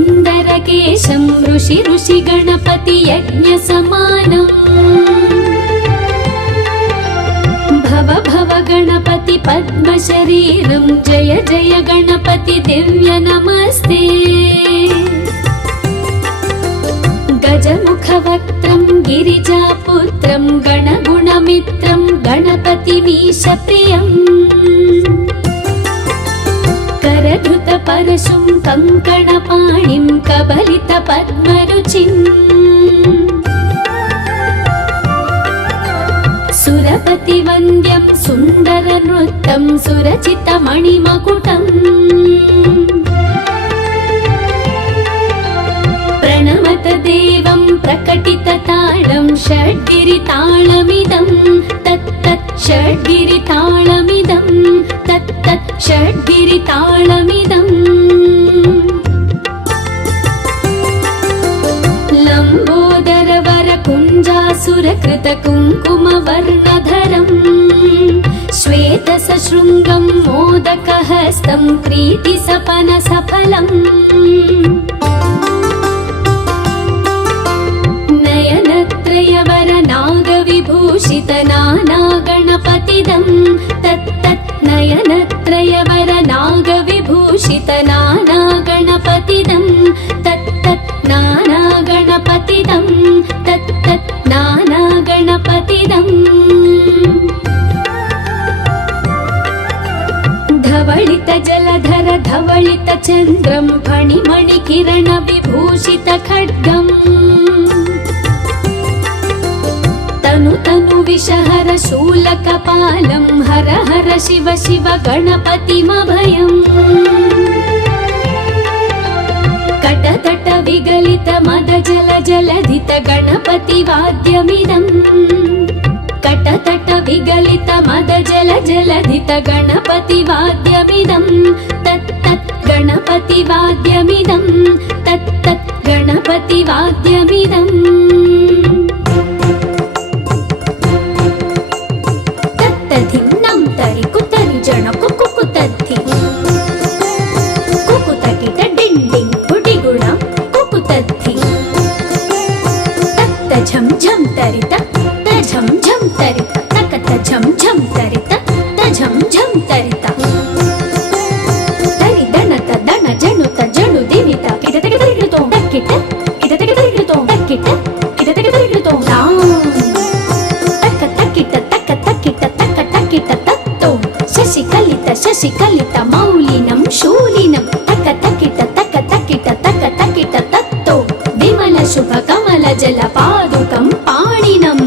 सुन्दरकेशं ऋषि गणपति यज्ञसमानम् भव गणपति पद्मशरीरं जय जय गणपति दिव्य नमस्ते गजमुखवक्त्रं गिरिजापुत्रं गणगुणमित्रं गणपतिमीशप्रियम् करधृतपरशुं कङ्कणपाणिं कबलितपद्मरुचिम् सुरपतिवन्द्यं सुन्दरनृत्यं सुरचितमणिमकुटम् प्रणमत देवं प्रकटिततालं षड्गिरितालमिदं तत्तत् षड्गिरितालमिदं तत्तत् षड्गिरितालमिदम् लम्बोदरवरकुञ्जासुरकृतकुङ्कुमवर्णधरम् श्वेतसशृङ्गं मोदकहस्तं प्रीतिसपनसफलम् नयनत्रयवरनागविभूषितनानागणपतिदं तत्तत् नयनत्रयवरनागविभूषितनानागणपतिदं तत्तत् नानागणपतिदं तत्तत् नानागणपतिदम् धवलितजलधर धवलितचन्द्रं फणिमणिकिरणविभूषितखड्गम् तनु विषहर शूलकपालं हर हर शिव शिव गणपतिमभयम् कटतट विगलित मद जल जलधित गणपतिवाद्यमिदम् कटतट विगलित मद जल जलधित गणपतिवाद्यमिदं तत्तत् गणपतिवाद्यमिदं तत्तत् गणपतिवाद्यमिदम् तत्तधिन्नं तरि कुतरि जन कुकुतद्धि कुकुतकिट डिण्डिं गुडिगुण कुकुतद्धि तत्त झं झं तरित झं झं तरित तकत झं झं तरित झं झं तरित तरि दणत दण जणुत जणु दिनित किटतक तरिगितो तक्किट किटतक तरिगितो तक्किट किटतक तरिगितो तां तक तक्किट तक तक्किट तक तक्किट तत्तो शशिकलित मौलिनं शूलिनं तक तक्किट तक तक्किट तक तक्किट तत्तो विमल शुभ कमल जल पादुकं पाणिनम्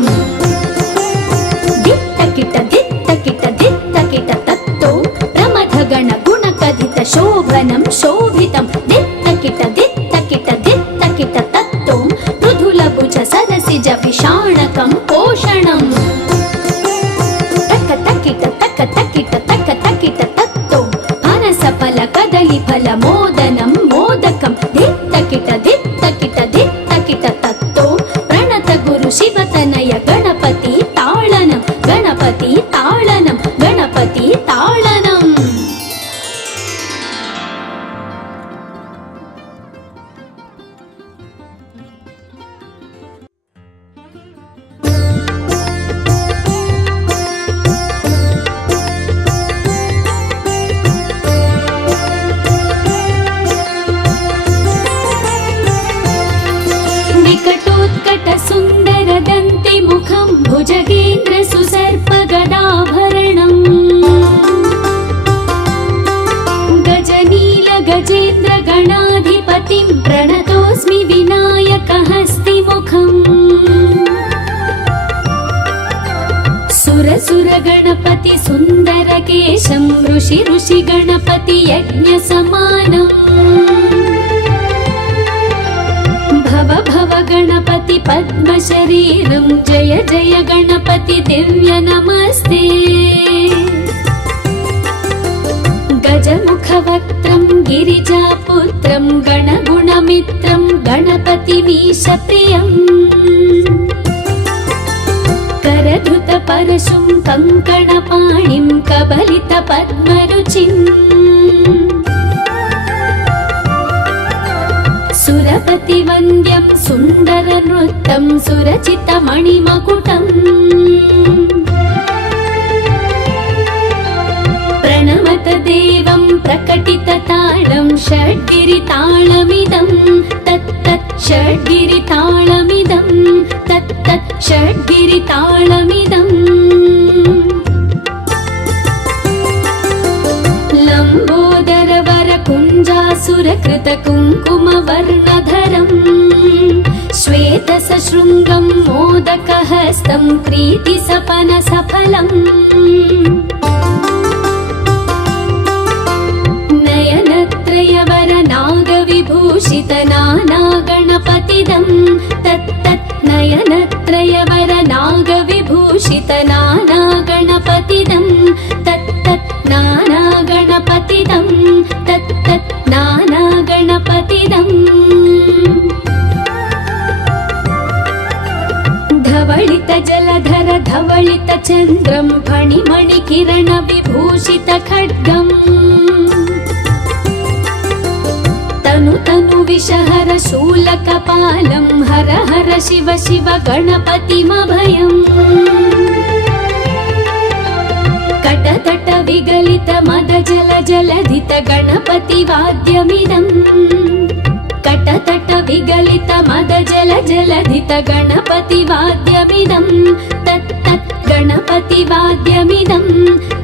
तत्तो प्रमथगण गुणकथित शोभनं शोभितं दित्तकिट तत्तो मृदुलभुज सदसिज विषाणकं पोषणम् तक तक्किट तत्तो फनसफल कदलीफल मोदनं मोदकं दित्तकिट तत्तो प्रणत गुरु शिवतनय गणपति ताळनं गणपति ताळनं गणपति ताळनम् विकटोत्कट सुन्दर दन्ति मुखं भुजगेन्द्र सुसर्पगदाभरणम् गजनील गजेन्द्र गणाधिपतिं प्रणतोऽस्मि विनायकहस्तिमुखम् सुर गणपति सुन्दरकेशं ऋषि गणपति यज्ञसमानम् भव गणपति पद्मशरीरं जय जय गणपति दिव्य नमस्ते गजमुखवक्त्रं गिरिजापुत्रं गणगुणमित्रं गणपतिमीशप्रियम् करधृतपरशुं कङ्कणपाणिं कबलितपद्मरुचिम् सुरचितमणिमकुटम् प्रणमत देवं प्रकटितताळं षड्गिरिताळमिदं तत्तत् षड्गिरिताळमिदं तत्तत् षड्गिरिताळमिदम् लम्बोदरवरकुञ्जासुरकृतकुङ्कुमवर्णधरम् श्वेतसशृङ्गं मोदकहस्तं प्रीतिसपनसफलम् नयनत्रयवरनागविभूषितनानागणपतिदं तत्तत् नयनत्रयवरनागविभूषितनानागणपतिदं तत्तत् नानागणपतिदं तत्तत् नानागणपतिदम् धवलित जलधर धवलित चन्द्रं फणिमणिकिरण विभूषित खड्गम् तनु तनु विषहर शूलकपालं हर हर शिव शिव गणपतिमभयम् कटतट विगलित मद जल जलधित गणपति वाद्यमिदम् कटतट विगलित मद जल जलधित गणपति वाद्यमिदं तत्तत् गणपति वाद्यमिदं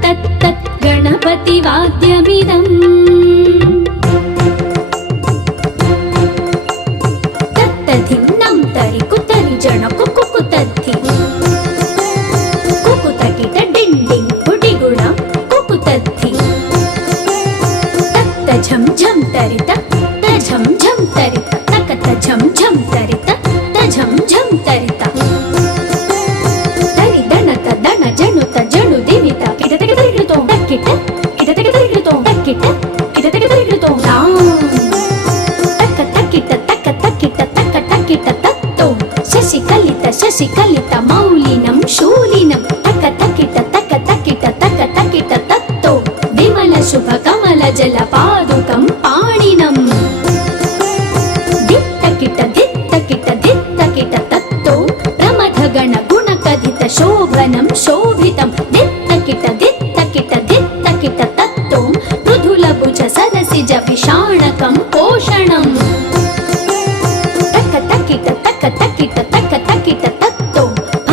तत्तत् गणपति वाद्यमिदम् तत्तधिं नं तरि कुतरि जन कुकुतद्धि कुकुतकिट डिण्डिं गुडिगुण कुकुतद्धि तत्त झं झं तरित झं झं तरित तकत झं झं तरित झं झं तरित तरि दणत दण जणुत जणु दिनित किटतक तरिगितो तक्किट किटतक तरिगितो तक्किट किटतक तरिगितो तां तक तक्किट तक तक्किट तक तक्किट तत्तो शशिकलित मौलिनं शूलिनं तक तक्किट तक तक्किट तक तक्किट तत्तो विमल शुभ कमल जल पादुकं पाणिनम् शोभनं शोभितं दित्तकिट दित्तकिट दित्तकिट तत्तो मृदुलभुज सरसिज विषाणकं पोषणम् तक तकिट तक तकिट तक तकिट तत्तो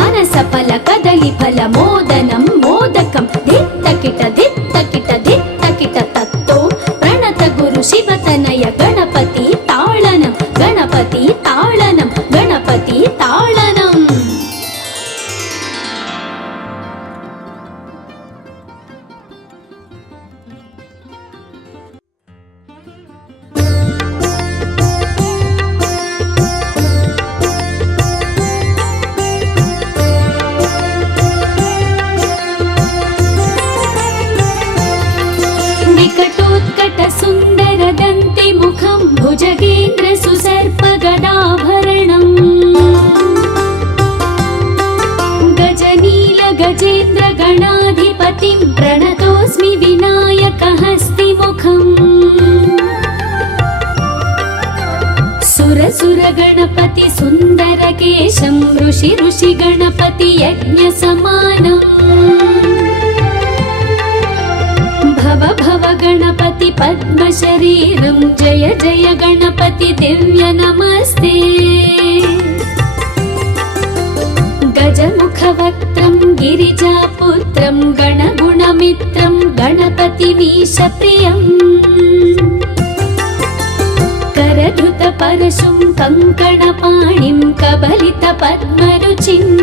अनसफल कदलीफल मोदनं मोदकं दित्तकिट दित्तकिट दित्तकिट तत्तो प्रणत गुरु शिवतनय गणपति ताळनं गणपति ताळनं गणपति ताळनम् विकटोत्कट सुन्दर दन्ति मुखं भुजगेन्द्र सुसर्पगदाभरणम् गजनील गजेन्द्र गणाधिपतिं प्रणतोऽस्मि विनायकहस्तिमुखम् सुर गणपति सुन्दर केशं ऋषि ऋषि गणपति यज्ञ समानम् भव भव गणपति पद्म शरीरं जय जय गणपति दिव्य नमस्ते गजमुख वक्त्रं गिरिजापुत्रं गणगुणमित्रं गणपतिमीश प्रियम् करधृत परशुं कङ्कणपाणिं कबलित पद्मरुचिम्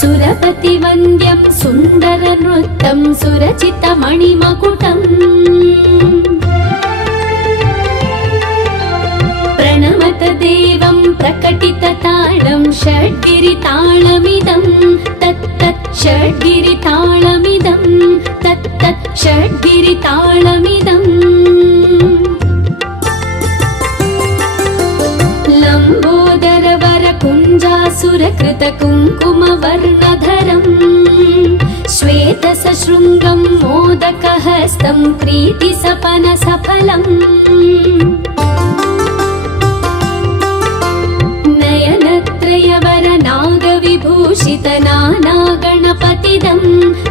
सुरपति वन्द्यं सुन्दर नृत्यं सुरचित मणिमकुटम् प्रणमत देवं प्रकटितताळं षड्गिरिताळमिदं तत्तत् षड्गिरिताळमिदं तत्तत् षड्गिरिताळमिदम् लम्बोदरवरकुञ्जासुरकृतकुङ्कुमवर्णधरम् श्वेतसशृङ्गं मोदकहस्तं प्रीतिसपनसफलम् विभूषित नाना गणपतिदं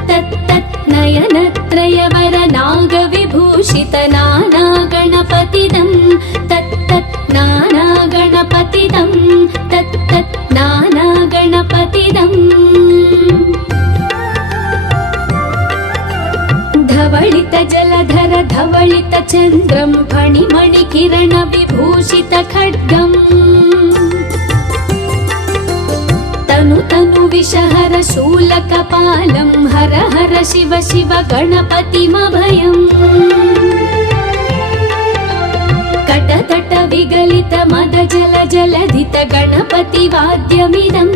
तत्तत् नयनत्रयवर नाग विभूषित नाना गणपतिदं तत्तत् नाना गणपतिदं तत्तत् नाना गणपतिदम् धवलित जलधर धवलित चन्द्रं फणिमणि किरण विभूषित खड्गम् तनु तनु विषहर शूलकपालं हर हर शिव शिव गणपतिमभयम् कटतट विगलित मद जल जलधित गणपति वाद्यमिदम्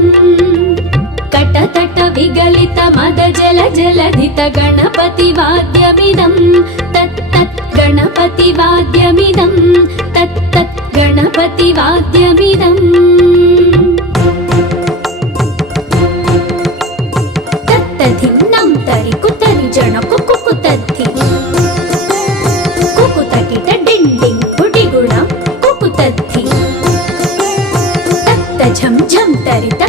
कटतट विगलित मद जल जलधित गणपति वाद्यमिदं तत्तत् गणपति वाद्यमिदं तत्तत् गणपति वाद्यमिदम् तत्तधिन्नं तरि कुतरि जन कुकुतद्धि कुकुतकिट डिण्डिं गुडिगुणं कुकुतद्धि तत्त झं झं तरित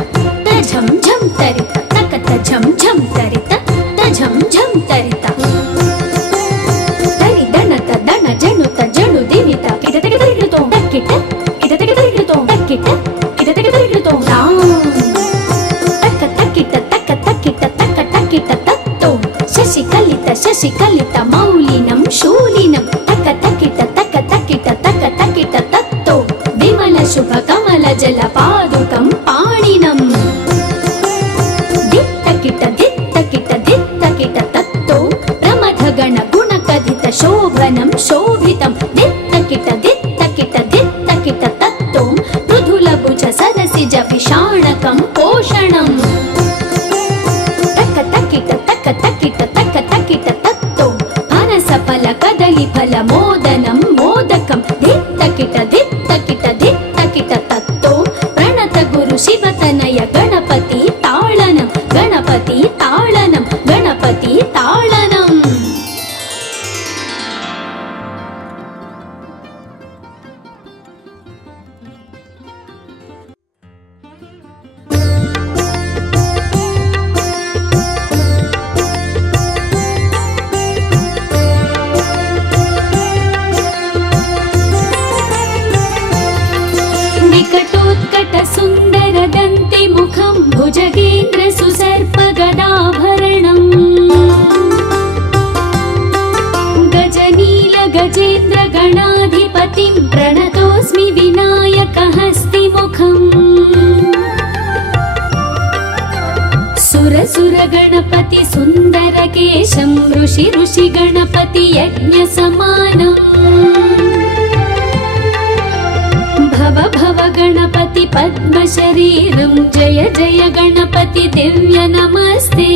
झं झं तरित तकत झं झं तरित झं झं तरित तरि दणत दण जणुत जणु दिनित किट तक तरिगितो तक्किट किट तक तरिगितो तक्किट किट तक तरिगितो तां तक तक्किट तक तक्किट तक तक्किट तत्तो शशिकलित मौलिनं शूलिनं तक तक्किट तत्तो विमल शुभ कमल जल पादुकं पाणिनं तत्तो प्रमथ गण गुण कथित शोभनं शोभितं दित्तकिट तत्तो मृदुल भुज सरसिज विषाणकं पोषणं तक तकिट तत्तो फनस फल कदली फल मोदनं मोदकं दित्तकिट तत्तो प्रणत गुरु शिवतनय गणपति ताळनं गणपति ताळनं गणपति ताळनम् विकटोत्कट सुन्दर दन्ति मुखं भुजगेन्द्र सुसर्प गदाभरणम् गजनील गजेन्द्र गणाधिपतिं प्रणतोऽस्मि विनायक हस्तिमुखम् सुर गणपति सुन्दर केशं ऋषि गणपति यज्ञ समानम् भव गणपति पद्म शरीरं जय जय गणपति दिव्य नमस्ते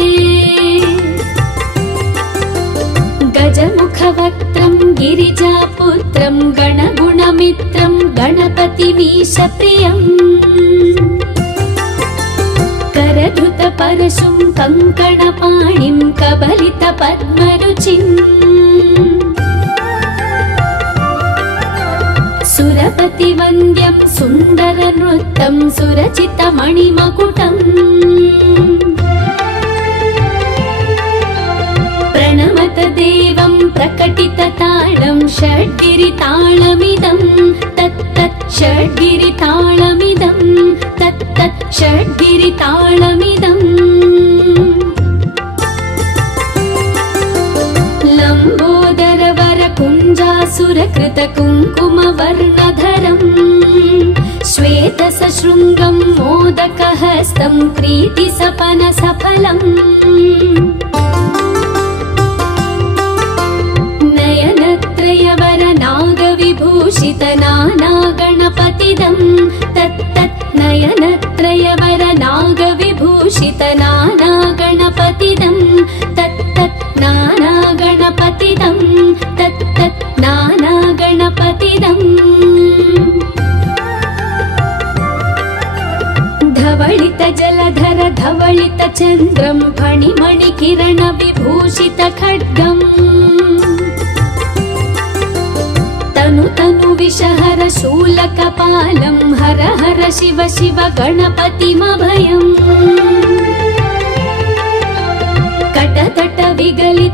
गजमुख वक्त्रं गिरिजापुत्रं गणगुणमित्रं गणपतिमीश प्रियम् करधृत परशुं कङ्कणपाणिं कबलित पद्मरुचिम् सुरपति वन्द्यं सुन्दर नृत्यं सुरचित मणिमकुटम् प्रणमत देवं प्रकटित ताळं षड्गिरिताळमिदं तत्तत् षड्गिरिताळमिदं तत्तत् षड्गिरिताळमिदम् लम्बोदर वर कुञ्जासुरकृत कुङ्कुमवर्णधरम् श्वेत सशृङ्गं मोदकहस्तं प्रीतिसपन सफलम् नयनत्रयवर नागविभूषित नाना गणपतिदं तत्तत् नयनत्रयवर नागविभूषित नाना गणपतिदं तत्तत् नाना गणपतिदं तत्तत् नाना गणपतिदम् धवलित जलधर धवलित चन्द्रं फणिमणि किरण विभूषित खड्गम् तनु तनु विषहर शूलकपालं हर हर शिव शिव गणपतिमभयम्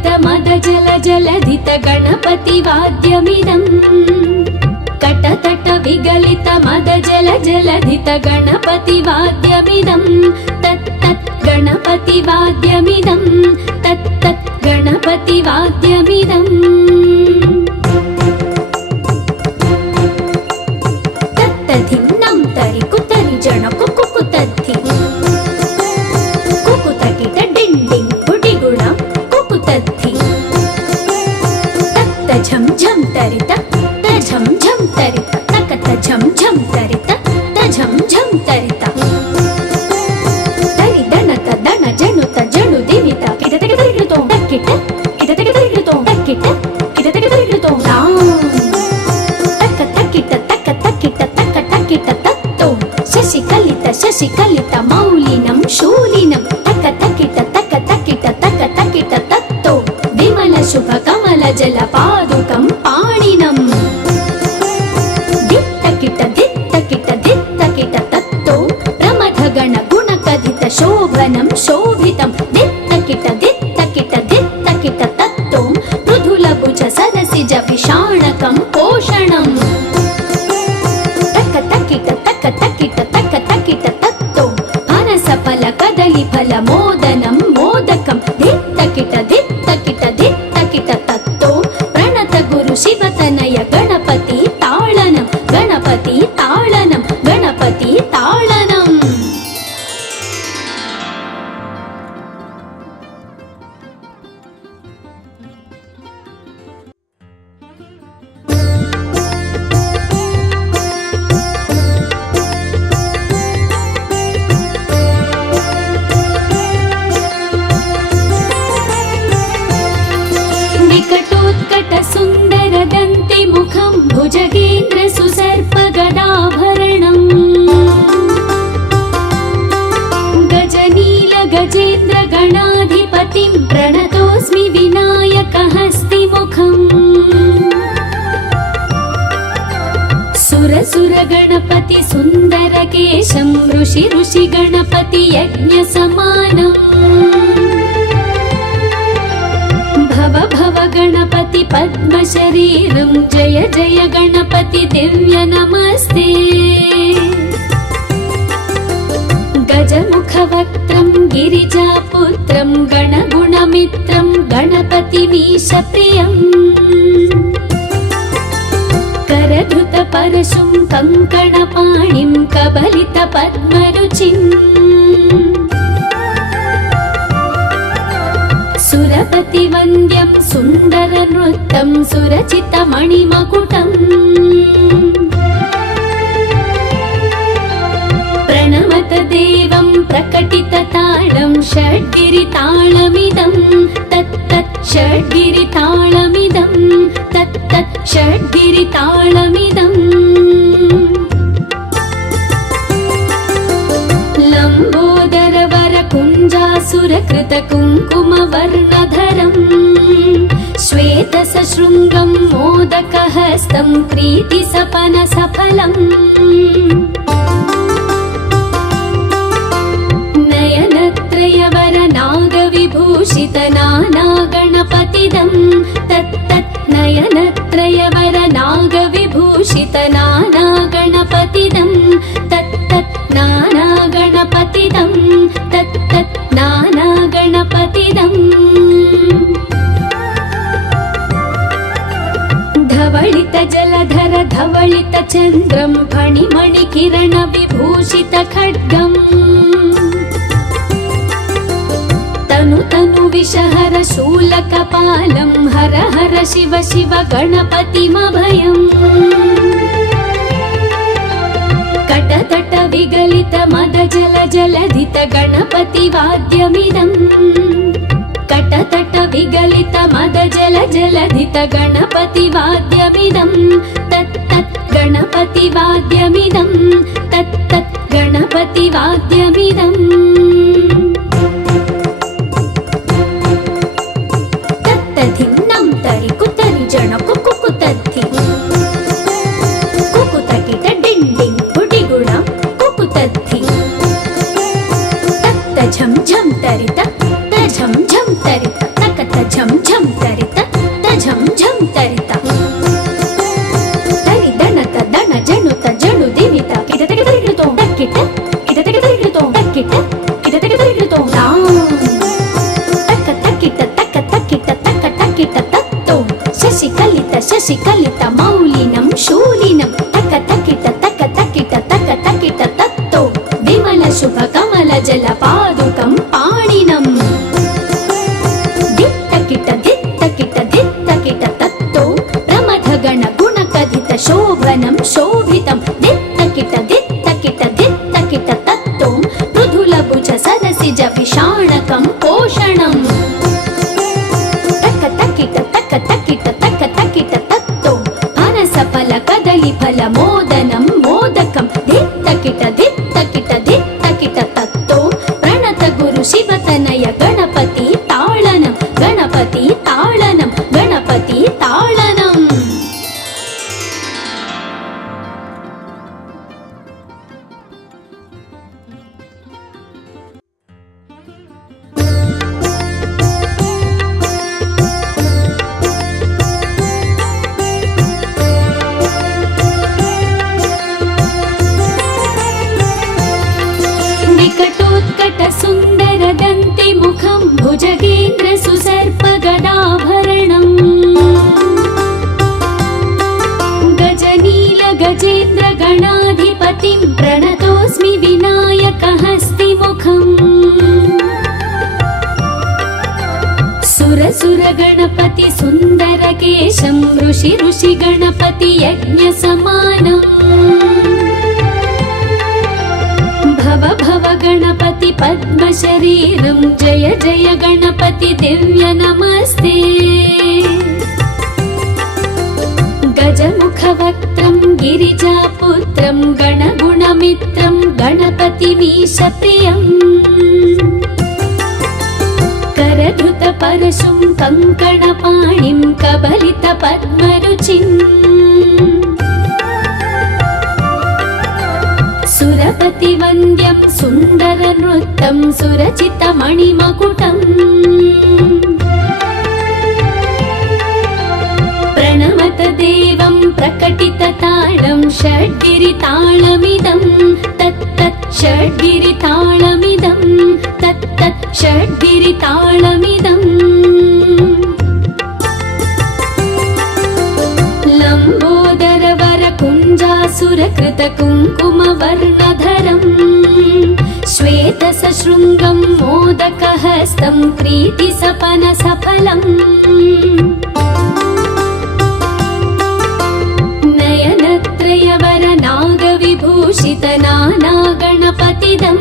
विगलित मद जल जलधित गणपति वाद्यमिदम् कटतट विगलित मद जल जलधित गणपति वाद्यमिदम् तत् तत् गणपति वाद्यमिदम् तत् तत् गणपति वाद्यमिदम् तत्तधिं नं तरि कुतरि जण कुकुतद्धि कुकुतकिट डिण्डिं गुडिगुण कुकुतद्धि तत्त झं झं तरित तझं झं तरित तकत झं झं तरित तझं झं तरित तरि दणत दण जणुत जणु दिनित किटतक तरिगिडतो तक्किट किटतक तरिगिडतो तक्किट किटतक तरिगिडतो तक्क तक्किट तक्क तक्किट तक्क तक्किट तत्तो शशिकलित मौलिनं शूलिनं तक्क तक्किट तत्तो विमल शुभ कमल जल पादुकं पाणिनं दित्तकिट तत्तो प्रमथ गण गुण कथित शोभनं शोभितं दित्तकिट तत्तो मृदुल भुज सरसिज विषाणकं पोषणम् तक्क तक्किट तत्तो फनस फल कदली फल मोदनं मोदकं दित्तकिट तत्तो प्रणत गुरु शिवतनय गणपति ताळनं गणपति ताळनं गणपति ताळनम् विकटोत्कट सुन्दर दन्ति मुखं भुजगेन्द्र सुसर्प गदाभरणम् गजनील गजेन्द्र गणाधिपतिं प्रणतोऽस्मि विनायक हस्तिमुखम् सुर गणपति सुन्दर केशं ऋषि गणपति यज्ञ समानम् भव गणपति पद्म शरीरं जय जय गणपति दिव्य नमस्ते गजमुख वक्त्रं गिरिजापुत्रं गणगुणमित्रं गणपतिमीश प्रियम् करधृत परशुं कङ्कणपाणिं कबलित पद्मरुचिम् सुरपति वन्द्यं सुन्दर नृत्यं सुरचित मणिमकुटम् प्रणमत देवं प्रकटित ताळं षड्गिरिताळमिदं तत्तत् षड्गिरिताळमिदं तत्तत् षड्गिरिताळमिदम् लम्बोदर वर कुञ्जासुरकृत कुङ्कुम वर्णधरम् श्वेत सशृङ्गं मोदकहस्तं प्रीति सपन सफलम् नयनत्रयवर नागविभूषित नाना गणपतिदं तत्तत् नयनत्रयवर नागविभूषित नाना गणपतिदं तत्तत् नाना गणपतिदं तत्तत् नाना गणपतिदम् धवलित जलधर धवलित चन्द्रं फणिमणि किरण विभूषित खड्गम् तनु विषहर शूलकपालं हर हर शिव शिव गणपतिमभयम् कटतट विगलित मद जल जलधित गणपति वाद्यमिदम् कटतट विगलित मद जल जलधित गणपति वाद्यमिदम् तत्तत् गणपति वाद्यमिदम् तत्तत् गणपति वाद्यमिदम् तत्तधिं नं तरि कुतरि जण कुकुतद्धि कुकुतकिट डिण्डिं गुडिगुण कुकुतद्धि तत्त झं झं तरित तझं झं तरित तकत झं झं శశికలిత మౌలినం శూలినం తక తకిట తక తకిట తక తకిట తత్తో విమల శుభ కమల జల పాదుకం పాణినం దిత్తకిట దిత్తకిట దిత్తకిట తత్తో ప్రమథ గణ గుణ కథిత శోభనం శోభితం దిత్తకిట దిత్తకిట దిత్తకిట తత్తో మృదుల భుజ సరసిజ విషాణకం పోషణం తక తకిట తక తకిట తక తకిట తత్తో పనస ఫల కదలి ఫల మోదనం మోదకం దిత్తకిట దిత్తకిట దిత్తకిట తత్తో ప్రణత గురు శివతనయ గణపతి తాళనం గణపతి తాళనం గణపతి తాళనం. వికటోత్కట సుందర దంతి ముఖం భుజగేంద్ర సుసర్ప గదాభరణం గజనీల గజేంద్ర గణాధిపతిం ప్రణతోస్మి వినాయక హస్తి ముఖం సురసుర గణపతి సుందర కేశం ఋషి ఋషి గణపతి యజ్ఞ సమానం భవ భవ గణపతి పద్మ శరీరం జయ జయ గణపతి దివ్య నమస్తే గజముఖ వక్త్రం గిరిజాపుత్రం గణగుణమిత్రం గణపతి మీశ ప్రియం करधुत परशुं कंकणपाणिं कबलित पद्मरुचिं सुरपति वन्द्यं सुन्दर नृत्यं सुरचित मणिमकुटं प्रणमत देवं प्रकटित ताळं षड्गिरिताळमिदं तत्तत् षड्गिरिताळमिदं तत्तत् षड्गिरिताळमिदम् लम्बोदरवर कुञ्जासुरकृत कुङ्कुमवर्णधरं श्वेतसशृङ्गं मोदकहस्तं प्रीतिसपनसफलम् नयनत्रयवर नागविभूषित नानागणपतिदं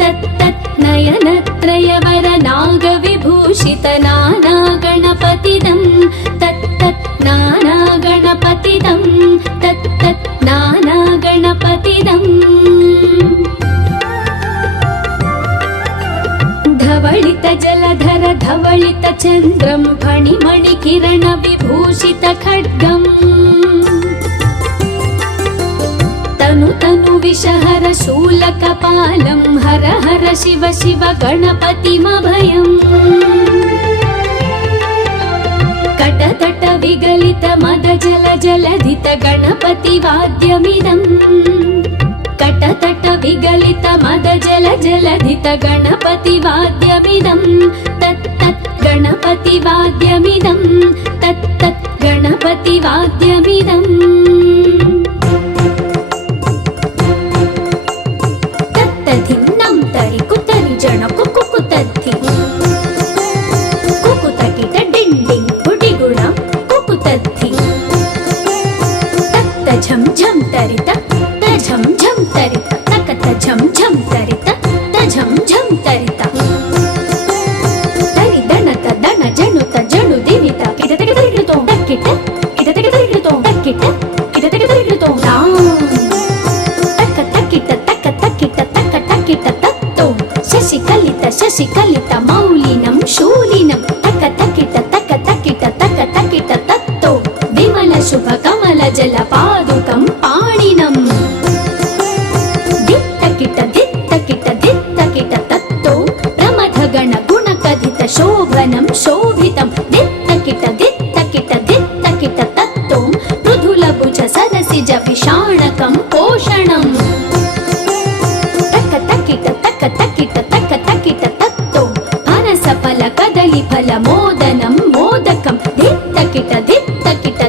तत्तत् नयनत्रयवर नागविभूषित नानागणपतिदं तत्तत् नानागणपतिदं तत्तत् नानागणपतिदम् धवलित जलधर धवलित चन्द्रं फणिमणिकिरण विभूषित खड्गम् तनु तनु विषहर शूलकपालं हर हर शिव शिव गणपतिमभयम् कटतट विगलित मद जल जलधित गणपति वाद्यमिदम् कटतट विगलित मद जल जलधित गणपति वाद्यमिदं तत्तत् गणपति वाद्यमिदं तत्तत् गणपति वाद्यमिदम् तत्तधिन्नं तरि कुतरि जन कुकुतद्धि कुकुतकिट डिण्डिं गुडिगुण कुकुतद्धि तत्त झं झं तरित झं झं तरित तकत झं झं तरित झं झं तरित तरि दणत दण जणुत जणु दिनित किटतक तरिकृतो तक्किट किटतक तरिकृतो तक्किट किटतक तरिकृतो तां तक तक्किट तक तक्किट तक तक्किट तत्तो शशिकलित मौलिनं शूलिनं तक तक्किट तक तक्किट तक तक्किट तत्तो विमल शुभ कमल जल पादुकं पाणिनम् तत्तो प्रमथ गण गुण कथित शोभनं शोभितं दित्तकिट तत्तो मृदुल भुज सदसिज विषाणकं पोषणम् तक तकिट तत्तो फनस फल कदली फल मोदनं मोदकं दित्तकिट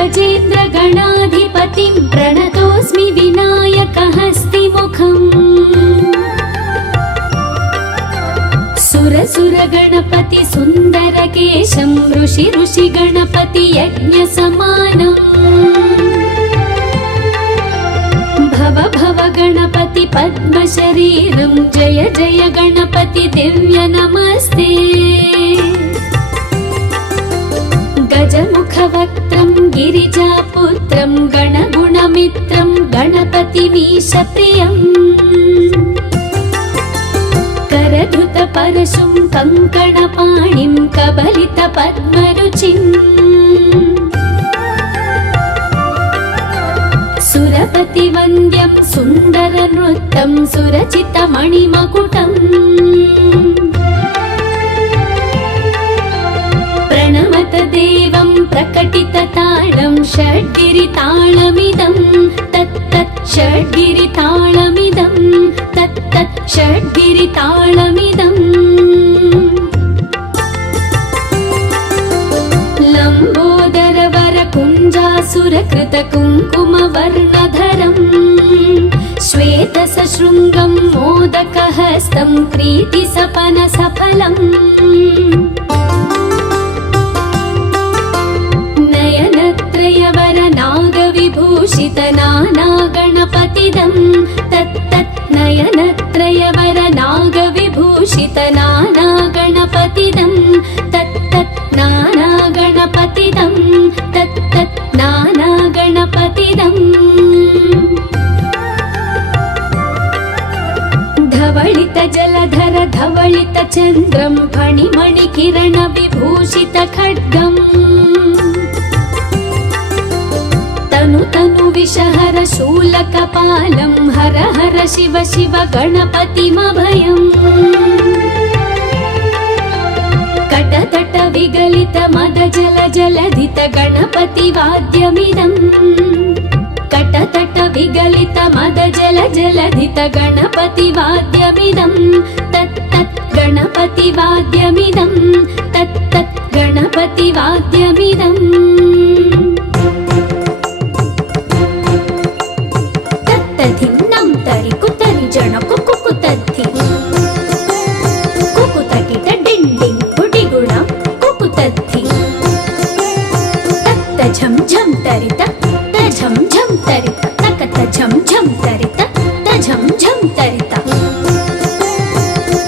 गजेन्द्र गणाधिपतिं प्रणतोऽस्मि विनायकहस्तिमुखम् सुर गणपति सुन्दरकेशं ऋषि गणपति यज्ञसमानम् भव गणपति पद्मशरीरं जय जय गणपति दिव्य नमस्ते गजमुखवक्त्रं गिरिजापुत्रं गणगुणमित्रं गणपतिमीशप्रियम् करधृतपरशुं कङ्कणपाणिं कबलितपद्मरुचिम् सुरपतिवन्द्यं सुन्दरनृत्यं सुरचितमणिमकुटम् प्रणमत देवं प्रकटितताळं षड्गिरिताळमिदं तत्तत् षड्गिरिताळमिदं तत्तत् षड्गिरिताळमिदम् लम्बोदरवरकुञ्जासुरकृतकुङ्कुमवर्णधरम् श्वेतसशृङ्गं मोदकहस्तं प्रीतिसपनसफलम् नयनत्रयवरनागविभूषितनानागणपतिदं तत्तत् नयनत्रयवरनागविभूषितनानागणपतिदं तत्तत् नानागणपतिदं तत्तत् नानागणपतिदम् धवलित जलधर धवलित चन्द्रं फणिमणिकिरण विभूषित खड्गम् तनु विषहर शूलकपालं हर हर शिव शिव गणपतिमभयम् कटतट विगलित मद जल जलधित गणपति वाद्यमिदम् कटतट विगलित मद जल जलधित गणपति वाद्यमिदं तत्तत् गणपति वाद्यमिदं तत्तत् गणपति वाद्यमिदम् तत्तधिं नं तरि कुतरि जण कुकुतद्धि कुकुतकिट डिण्डिं गुडिगुणं कुकुतद्धि तत्त झं झं तरित झं झं तरित तकत झं झं तरित झं झं तरित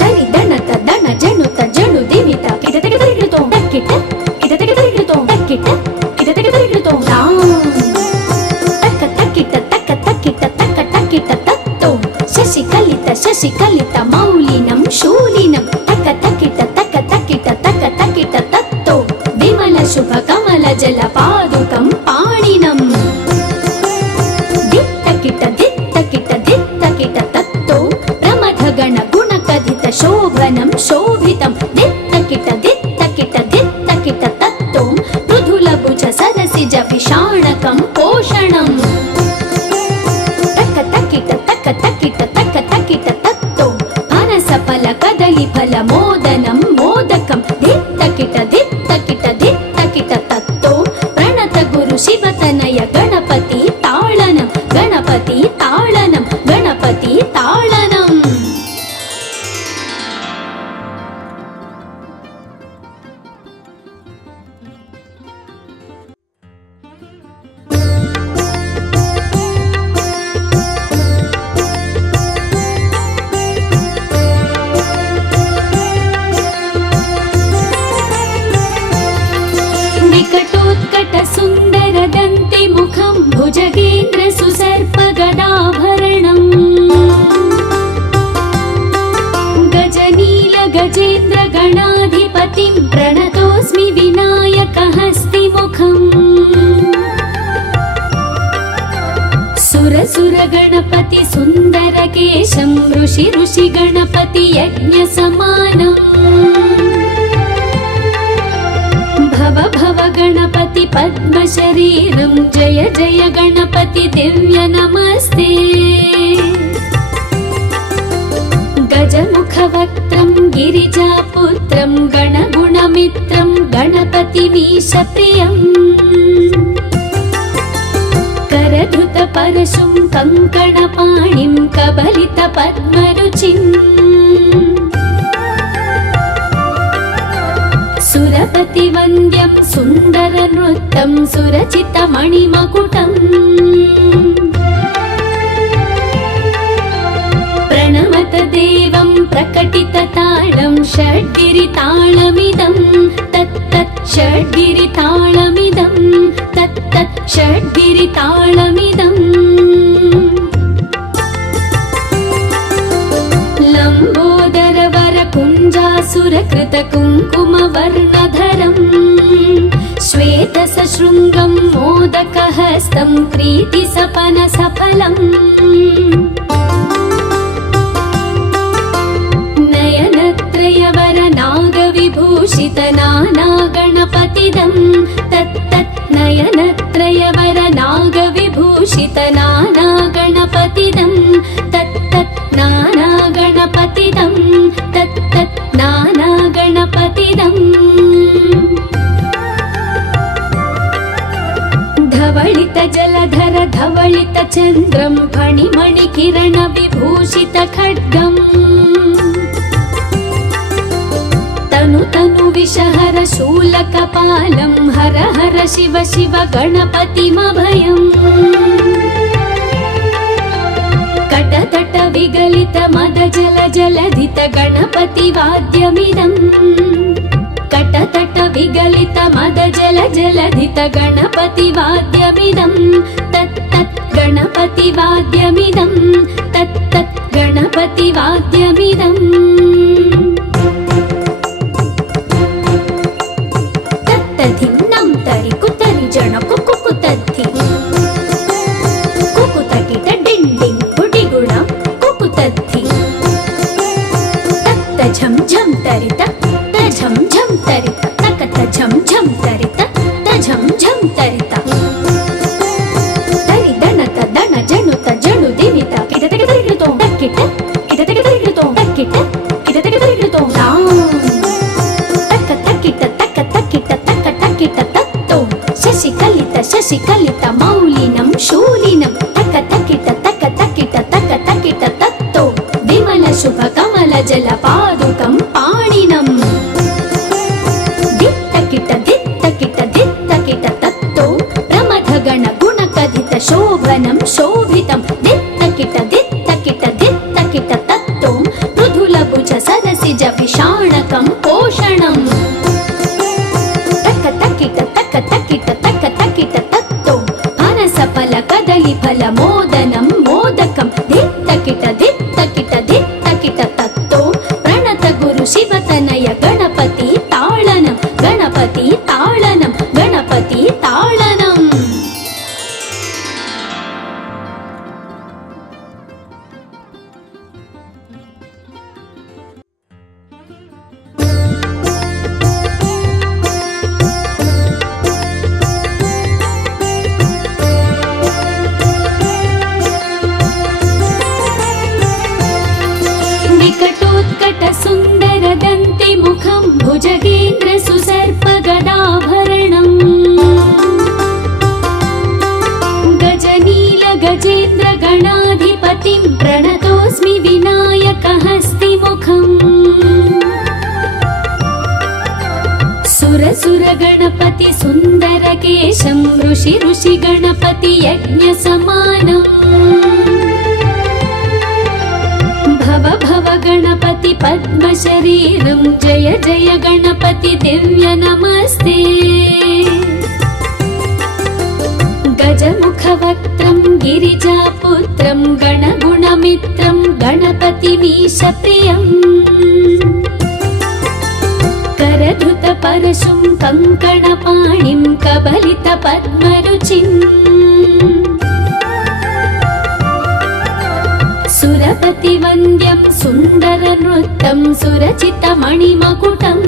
तरि दणत दण जणुत जणु दिमित किदतक तरिगितो तक्किट किदतक तरिगितो तक्किट किदतक तरिगितो तां तक तक्किट तक तक्किट तक तक्किट तत्तो शशिकलित मौलिनं शूलिनं तक तक्किट तक तक्किट तक तक्किट तत्तो विमल शुभ कमल जल पादुकं पाणिनम् शोभनं शोभितं दित्तकिट दित्तकिट दित्तकिट तत्तो मृदुलभुज सरसिज विषाणकं पोषणम् तक तकिट तक तकिट तक तकिट तत्तो अनसफल कदलीफल मोदनं मोदकं दित्तकिट दित्तकिट दित्तकिट तत्तो प्रणत गुरु शिवतनय गणपति ताळनं गणपति ताळनं गणपति ताळनम् विकटोत्कट सुन्दर दन्ति मुखं भुजगेन्द्र सुसर्प गदाभरणम् गजनील गजेन्द्र गणाधिपतिं प्रणतोऽस्मि विनायकहस्तिमुखम् सुर गणपति सुन्दरकेशं ऋषि गणपति यज्ञसमानम् भव गणपति पद्मशरीरं जय जय गणपति दिव्य नमस्ते गजमुखवक्त्रं गिरिजापुत्रं गणगुणमित्रं गणपतिमीशप्रियम् परशुं कङ्कणपाणिं कबलितपद्मरुचिम् सुरपतिवन्द्यं सुन्दरनृत्तं सुरचितमणिमकुटम् प्रणमत देवं प्रकटितताळं षड्गिरिताळमिदं तत्तत् षड्गिरिताळमिदं तत्तत् षड्गिरिताळमिदम् लम्बोदरवरकुञ्जासुरकृतकुङ्कुमवर्णधरम् श्वेतसशृङ्गं मोदकहस्तं प्रीतिसपनसफलम् नयनत्रयवरनागविभूषितनानागणपतिदं तत्तत् नयनत्रयवरनागविभूषितनानागणपतिदं तत्तत् नानागणपतिदं तत्तत् नानागणपतिदम् धवलित जलधर धवलित चन्द्रं फणिमणिकिरण विभूषित खड्गम् तनु तनु विषहर शूलकपालं हर हर शिव शिव गणपतिमभयम् कटतट विगलित मद जल जलधित गणपतिवाद्यमिदम् कटतट विगलित मद जल जलधित गणपतिवाद्यमिदं तत्तत् गणपतिवाद्यमिदं तत्तत् गणपतिवाद्यमिदम् तत्तधिन्नं तरि कुतरि जण कुकुतद्धि कुकुतकिट डिण्डिं गुडिगुणं कुकुतद्धि तत्त झं झं तरित झं झं तरित तकत झं झं तरित झं झं तरित तरि दणत दण जणुत जणु दिवित किट तक तरिगितो तक्किट किट तक तरिगितो तक्किट किट तक तरिगितो तां तक तक्किट तक तक्किट तक तक्किट तत्तो शशिकलित मौलिनं शूलिनं तक तक्किट तत्तो विमल शुभ कमल जल पादुकं पाणिनम् तत्तो प्रमथगण गुणकथित शोभनं शोभितं दित्तकिट तत्तो मृदुलभुज सरसिज विषाणकं पोषणम् तक्किट तत्तो फनसफल कदलीफल मोदनं मोदकं दित्तकिट तत्तो प्रणत गुरु शिवतनय गणपति ताळनं गणपति ताळनं गणपति ताळनम् विकटोत्कट सुन्दर दन्ति मुखं भुजगेन्द्र सुसर्प गदाभरणम् गजनील गजेन्द्र गणाधिपतिं प्रणतोऽस्मि विनायकहस्तिमुखम् सुर गणपति सुन्दर केशं ऋषि गणपति यज्ञ समानम् भव गणपति पद्म शरीरं जय जय गणपति दिव्य नमस्ते गजमुख वक्त्रं गिरिजापुत्रं गणगुणमित्रं गणपतिमीश प्रियम् करधृत परशुं कङ्कणपाणिं कबलित पद्मरुचिम् सुरपतिवन्द्यं सुन्दरनृत्तं सुरचितमणिमकुटम्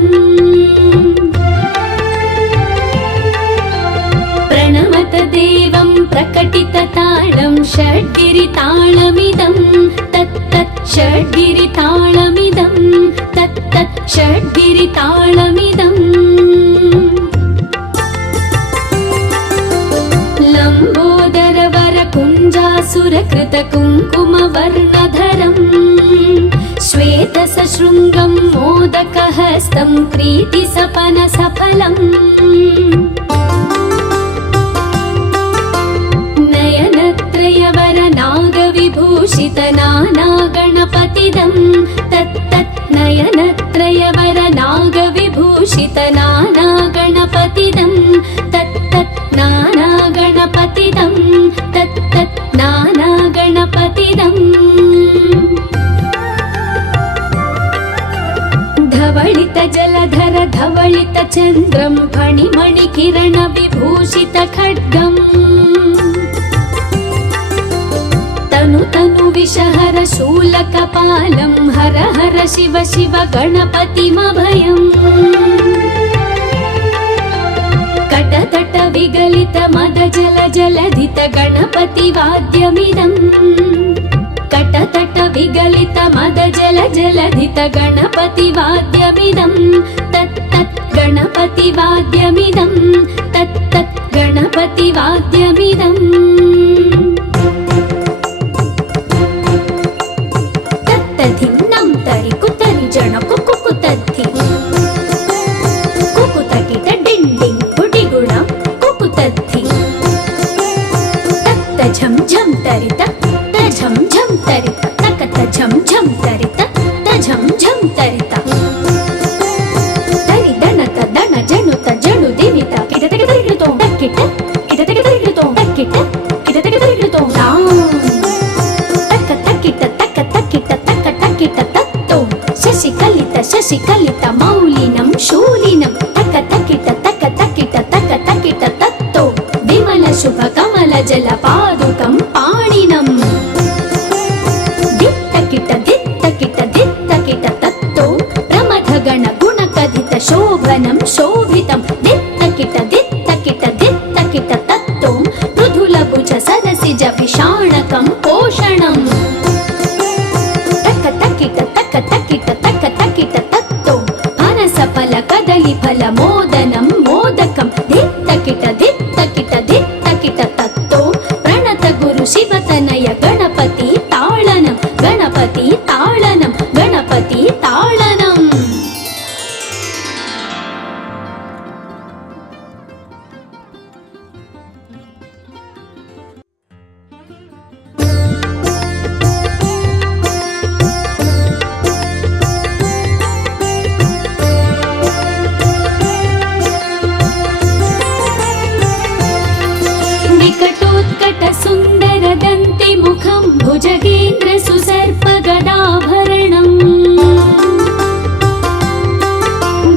प्रणमत देवं प्रकटितताळं षड्गिरिताळमिदं तत्तत् षड्गिरिताळमिदं तत्तत् षड्गिरिताळमिदम् लम्बोदरवर कुञ्जासुरकृत कुङ्कुमवर्णधरम् श्वेतसशृङ्गं मोदकहस्तं प्रीतिसपनसफलम् नयनत्रयवरनागविभूषित नानागणपतिदं तत्तत् नयनत्रयवरनागविभूषित नानागणपतिदं तत्तत् नानागणपतिदं तत्तत् नानागणपतिदम् धवलित जलधर धवलित चन्द्रं फणिमणिकिरण विभूषित खड्गम् तनु तनु विषहर शूलकपालं हर हर शिव शिव गणपतिमभयम् कटतट विगलित मद जल जलधित गणपति वाद्यमिदम् कटतट विगलित मद जल जलधित गणपति वाद्यमिदम् तत्तत् गणपति वाद्यमिदम् तत्तत् गणपति वाद्यमिदम् तत्तधिन्नं तरि कुतरि जन कुकुतद्धि कुकुतकिट डिण्डिं गुडिगुण कुकुतद्धि तत्त झं झं तरित झं झं तरित तकत झं झं तरित झं झं तरित तरि दणत दण जणुत जणु दिनित किटतक तरिगितो तक्किट किटतक तरिगितो तक्किट किटतक तरिगितो तक्क तक्किट तक्क तक्किट तक्क तक्किट तत्तो शशिकलित मौलिनं शूलिनं तक्क तक्किट तत्तो विमल शुभ कमल जल पादुकं पाणिनम् दित्तकिट तत्तो प्रमथ गण गुण कथित शोभनं शोभितं दित्तकिट तत्तो मृदुल भुज सरसिज विषाणकं पोषणम् तक्क तक्किट तत्तो फनस फल कदली फल मोदनं मोदकं दित्तकिट तत्तो प्रणत गुरु शिवतनय गणपति ताळनं गणपति ताळनं गणपति ताळनम् विकटोत्कट सुन्दर दन्ति मुखं भुजगेन्द्र सुसर्प गदाभरणम्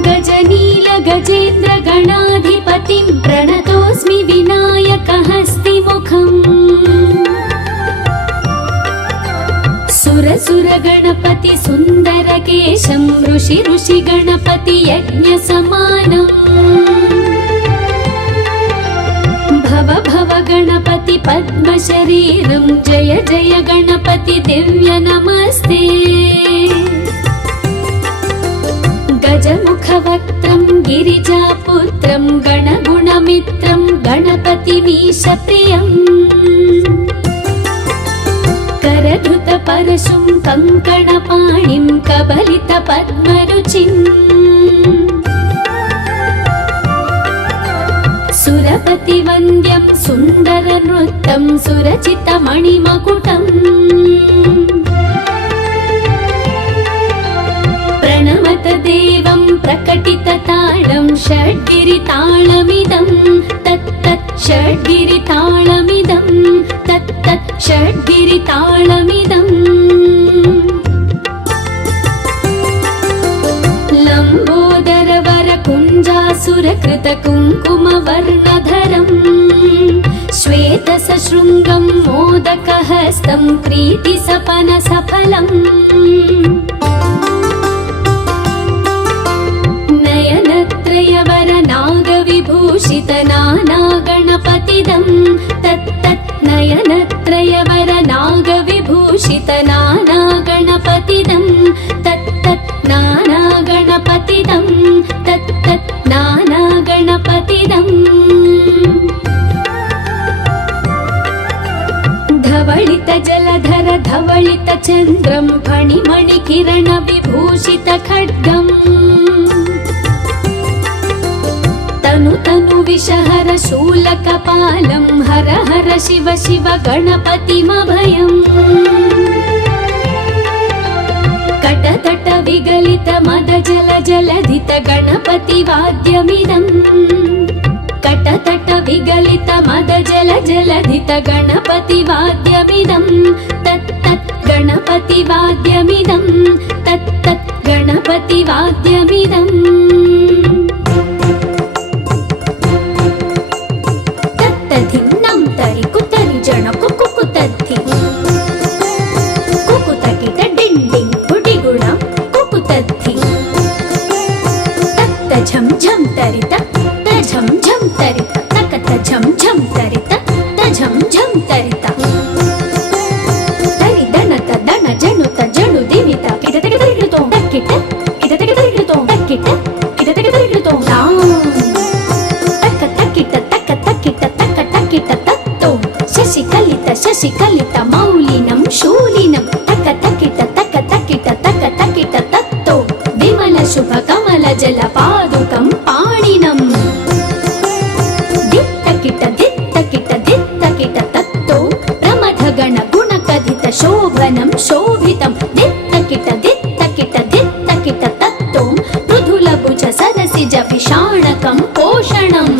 गजनील गजेन्द्र गणाधिपतिं प्रणतोऽस्मि विनायकहस्तिमुखम् सुर गणपति सुन्दर केशं ऋषि गणपति यज्ञ समानम् भव गणपति पद्म शरीरं जय जय गणपति दिव्य नमस्ते गजमुखवक्त्रं गिरिजापुत्रं गणगुणमित्रं गणपतिमीशप्रियम् करधृत परशुं कङ्कणपाणिं कबलित पद्मरुचिम् सुरपति वन्द्यं सुन्दर नृत्यं सुरचित मणिमकुटम् प्रणमत देवं प्रकटित ताळं षड्गिरिताळमिदं तत्तत् षड्गिरिताळमिदं तत्तत् षड्गिरिताळमिदम् लम्बोदर वर कुञ्जासुरकृत कुङ्कुमवर्णधरम् श्वेतसशृङ्गं मोदकहस्तं प्रीतिसपनसफलम् नयनत्रयवरनागविभूषित नानागणपतिदं तत्तत् नयनत्रयवरनागविभूषित नानागणपतिदं तत्तत् नानागणपतिदं तत्तत् नानागणपतिदम् जलधर धवलित चन्द्रं फणिमणि किरण विभूषित खड्गम् तनु तनु विषहर शूलकपालं हर हर शिव शिव गणपतिमभयम् कटतट विगलित मद जल जलधित गणपति वाद्यमिदम् कटतट विगलित मद जल जलधित गणपति वाद्यमिदम् तत् तत् गणपति वाद्यमिदम् तत् तत् गणपति वाद्यमिदम् तत्तधिन्नं तरि कुतरि जन कुकुतद्धि कुकुतकिट डिण् डिङ् गुडि गुणं कुकुतद्धि तत्त झं झं तरित झं झं तरित तकत झं झं तरित झं झं तरित तरि दनत दन जनुत जनु दिनित किटतक तरिकृतो तक्किट किटतक तरिकृतो तक्किट किटतक तरिकृतो तक्क तक्किट तक्क तक्किट तक्क तक्किट तत्तो शशिकलित मौलिनं शूलिनं तक्क तक्किट तक्क तक्किट तक्क तक्किट तत्तो विमल शुभ कमल जल पादुकं पाणिनम् शोभनं शोभितं दित्तकिट दित्तकिट दित्तकिट तत्तो मृदुलभुज सदसिज विषाणकं पोषणम्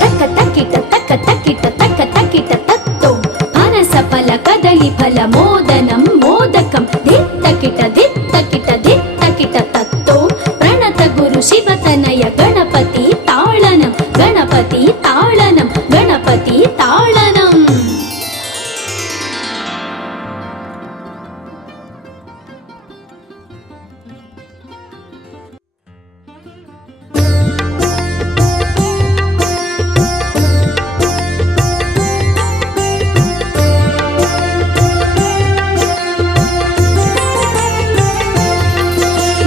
तक्क तक्किट तक्क तक्किट तक्क तक्किट तत्तो फनसफल कदलीफल मोदनं मोदकं दित्तकिट दित्तकिट दित्तकिट तत्तो प्रणत गुरु शिवतनय गणपति ताळनं गणपति ताळनं गणपति ताळनम्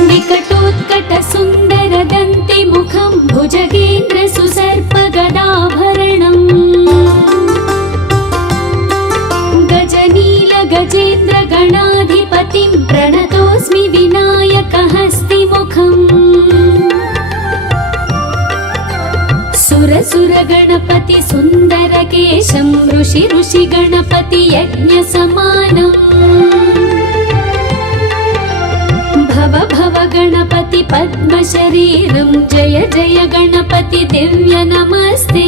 विकटोत्कट सुन्दर दन्ति मुखं भुजगेन्द्र सुसर्प गदाभरणम् गजनील गजेन्द्र गणाधिपतिं प्रणतोऽस्मि विनायक हस्तिमुखम् सुर गणपति सुन्दर केशं ऋषि गणपति यज्ञ समानम् भव गणपति पद्म शरीरं जय जय गणपति दिव्य नमस्ते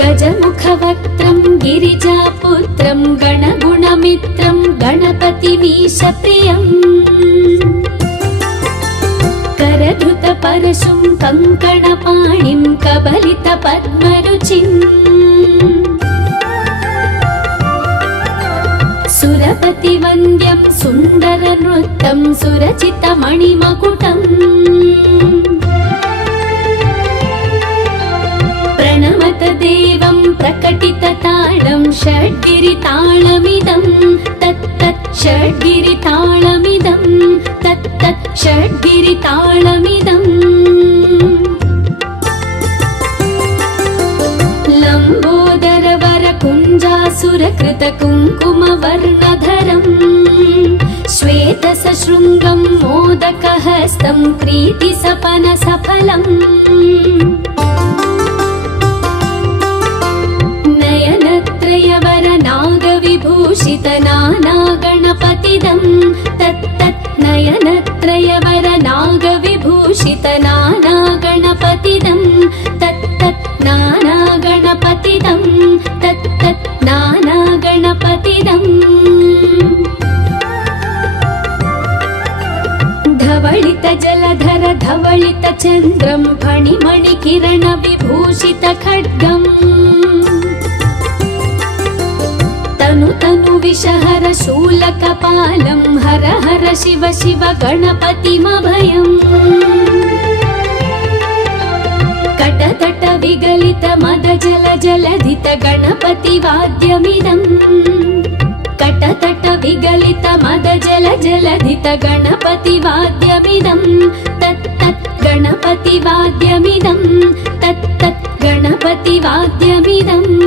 गजमुख वक्त्रं गिरिजापुत्रं गणगुणमित्रं गणपतिमीश प्रियम् करधृत परशुं कङ्कणपाणिं कबलित पद्मरुचिम् सुरपति वन्द्यं सुन्दर नृत्यं सुरचित मणिमकुटम् प्रणमत देवं प्रकटित ताळं षड्गिरिताळमिदं तत् तत् षड्गिरिताळमिदं तत् तत् षड्गिरिताळमिदम् लम्बोदर वर कुञ्जासुरकृत कुङ्कुम वर्णधरम् श्वेत सशृङ्गं मोदकहस्तं प्रीति सपन सफलम् नयनत्रयवर नागविभूषित नाना गणपतिदं तत् तत् नयनत्रयवर नागविभूषित नाना गणपतिदं तत् तत् नाना गणपतिदं तत् तत् नाना गणपतिदम् धवलित जलधर धवलित चन्द्रं फणिमणि किरण विभूषित खड्गम् तनु तनु विषहर शूलकपालं हर हर शिव शिव गणपतिमभयम् कटतट विगलित मद जल जलधित गणपति वाद्यमिदम् कटतट विगलित मद जल जलधित गणपति वाद्यमिदम् तत् तत् गणपति वाद्यमिदम् तत् तत् गणपति वाद्यमिदम्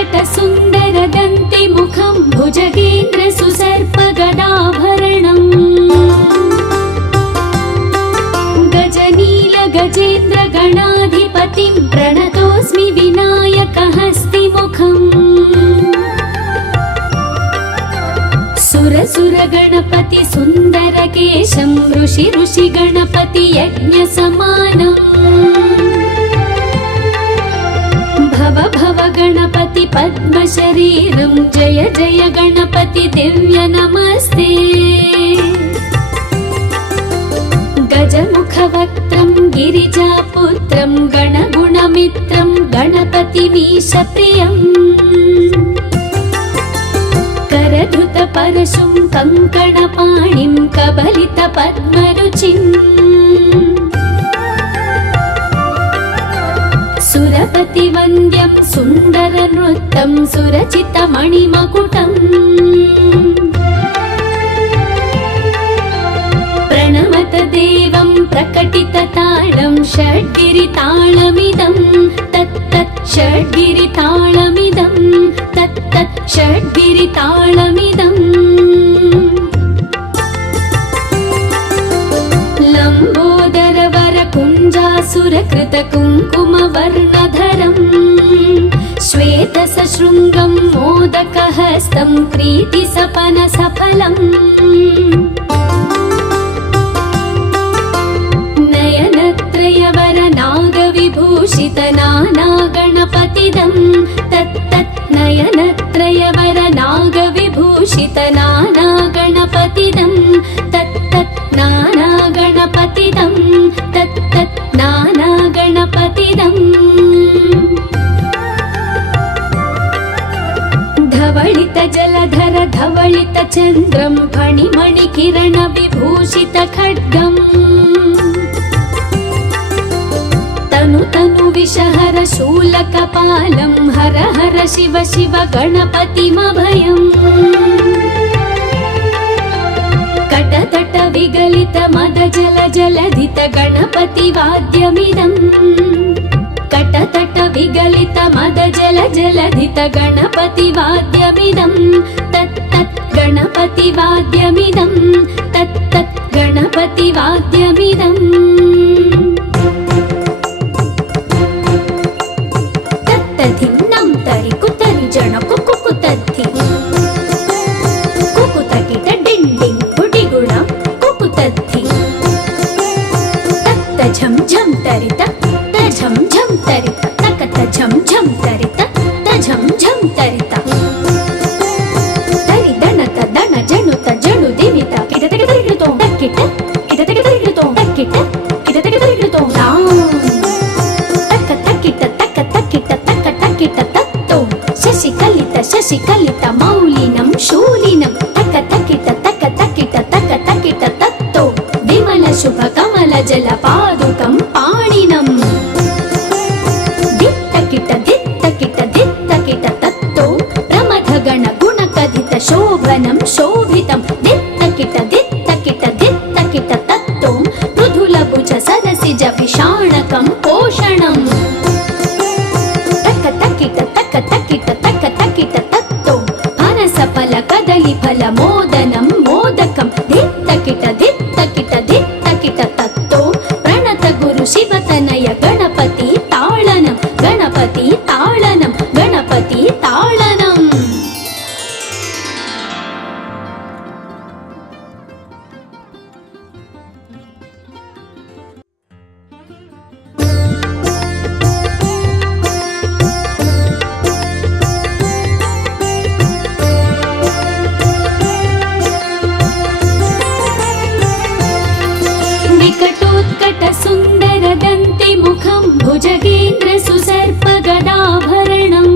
विकटोत्कटसुन्दरदन्तिमुखं भुजगेन्द्रसुसर्पगदाभरणम् गजनीलगजेन्द्रगणाधिपतिं प्रणतोऽस्मि विनायकहस्तिमुखम् सुरसुरगणपति सुन्दरकेशं ऋषिगणपति यज्ञसमानम् भव गणपति पद्मशरीरं जय जय गणपति दिव्य नमस्ते गजमुखवक्त्रं गिरिजापुत्रं गणगुणमित्रं गणपतिमीशप्रियम् करधृतपरशुं कङ्कणपाणिं कबलितपद्मरुचिम् सुरपतिवन्द्यं सुन्दरनृत्तं सुरचितमणिमकुटम् प्रणमत देवं प्रकटितताळं षड्गिरिताळमिदं तत्तत् षड्गिरिताळमिदं तत्तत् षड्गिरिताळमिदम् लम्बोदरवरकुञ्जासुरकृतकुङ्कुमवर्णधरम् श्वेतसशृङ्गं मोदकहस्तं प्रीतिसपनसफलम् नयनत्रयवरनागविभूषितनानागणपतिदं तत्तत् नयनत्रयवरनागविभूषितनानागणपतिदं तत्तत् नानागणपतिदं तत्तत् नानागणपतिदम् धवलितजलधर धवलितचन्द्रं फणिमणिकिरणविभूषितखड्गम् तनु विषहर शूलकपालं हर हर शिव शिव गणपतिमभयम् कटतट विगलित मद जल जलधित गणपतिवाद्यमिदम् कटतट विगलित मद जल जलधित गणपतिवाद्यमिदं तत्तत् गणपतिवाद्यमिदं तत्तत् गणपतिवाद्यमिदम् तत्तधिं नं तरि कुतरि जण कुकुतद्धि कुकुतकिट डिण्डिं गुडिगुणं कुकुतद्धि तत्त झं झं तरित झं झं तरित तकत झं झं तरित झं झं तरित तरि दणत दण जणुत जणु दिनित किदतके तरिगितो तक्किट किदतके तरिगितो तक्किट किदतके तरिगितो तां तक तक्किट तक तक्किट तक तक्किट तत्तो शशिकलित मौलिनं शूलिनं तक तक्किट तक तक्किट तक तक्किट तत्तो विमल शुभ कमल जल पादुकं पाणिनम् शोभनं शोभितं दित्तकिट दित्तकिट दित्तकिट तत्तो मृदुलभुज सरसिज विषाणकं पोषणम् तक तकिट तक तकिट तक तकिट तत्तो फनसफल कदलीफल मोदनं मोदकं दित्तकिट दित्तकिट दित्तकिट तत्तो प्रणत गुरु शिवतनय गणपति ताळनं गणपति ताळनं गणपति ताळनम् विकटोत्कटसुन्दरदन्तिमुखं भुजगेन्द्रसुसर्पगदाभरणम्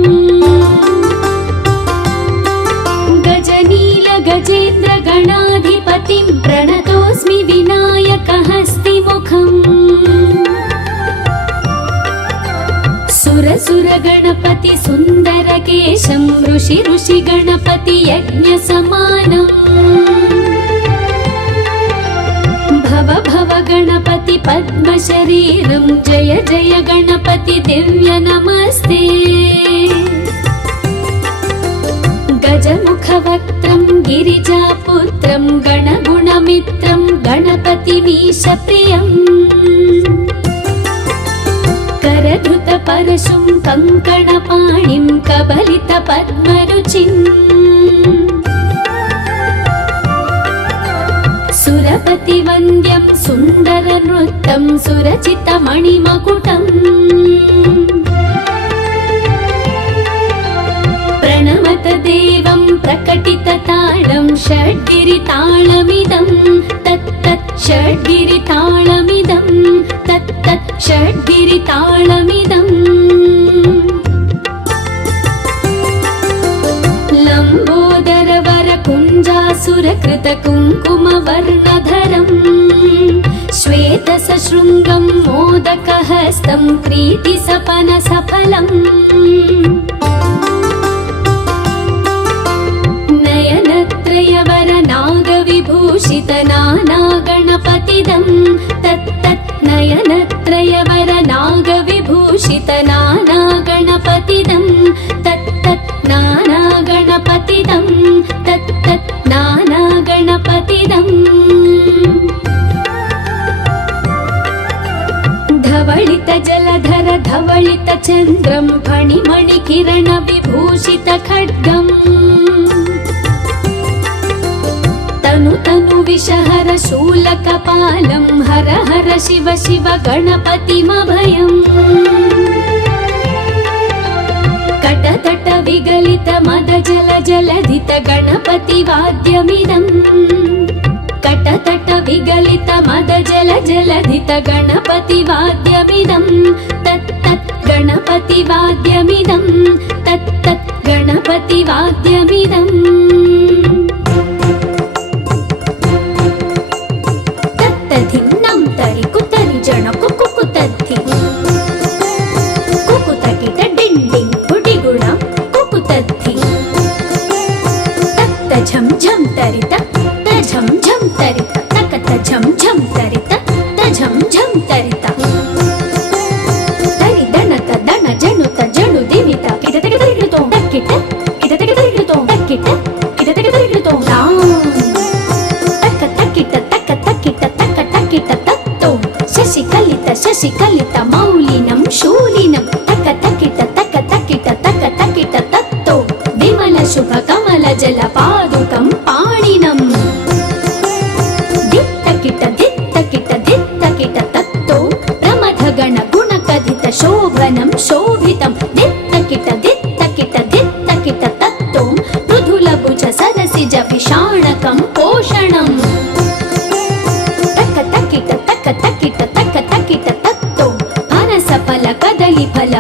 गजनीलगजेन्द्रगणाधिपतिं प्रणतोऽस्मि विनायकहस्तिमुखम् सुरसुरगणपति सुन्दरकेशं ऋषिगणपति यज्ञसमानम् भव गणपति पद्मशरीरं जय जय गणपति दिव्य नमस्ते मुखवक्त्रं गिरिजापुत्रं गणगुणमित्रं गणपतिमीशप्रियम् करधृतपरशुं कङ्कणपाणिं कबलितपद्मरुचिम् सुरपतिवन्द्यं सुन्दरनृत्यं सुरचितमणिमकुटम् प्रणमत देवं प्रकटितताळं षड्गिरिताळमिदं तत्तत् षड्गिरिताळमिदं तत्तत् षड्गिरिताळमिदम् लम्बोदरवरकुञ्जासुरकृतकुङ्कुमवर्णधरम् श्वेतसशृङ्गं मोदकहस्तं प्रीतिसपनसफलम् नयनत्रयवरनागविभूषितनानागणपतिदं तत्तत् नयनत्रयवरनागविभूषितनानागणपतिदं तत्तत् नानागणपतिदं तत्तत् नानागणपतिदम् धवलित जलधर धवलित चन्द्रं फणिमणिकिरण विभूषित खड्गम् तनु तनु विषहर शूलकपालं हर हर शिव शिव गणपतिमभयम् कटतट विगलित मद जल जलधित गणपतिवाद्यमिदम् कटतट विगलित मद जल जलधित गणपतिवाद्यमिदं तत्तत् गणपतिवाद्यमिदं तत्तत् गणपतिवाद्यमिदम् तत्तधिन्नं तरि कुतरि जण कुकुतद्धि कुकुतकिट डिण्डिं गुडिगुणं कुकुतद्धि तत्त झं झं तरित झं झं तरित तकत झं झं तरित झं झं तरित तरि दणत दण जणुत जणु दिवित किदतक तरिगितो तक्किट किदतक तरिगितो तक्किट किदतक तरिगितो तां तक तक्किट तक तक्किट तक तक्किट तत्तो शशिकलित मौलिनं शूलिनं तक तक्किट तक तक्किट तक तक्किट तत्तो विमल शुभ कमल जल पादुकं पाणिनम् तत्तो प्रमथगण गुणकथित शोभनं शोभितं दित्तकिट तत्तो मृदुलभुज सरसिज विषाणकं पोषणम् तक तक्किट तत्तो फनसफल कदलीफल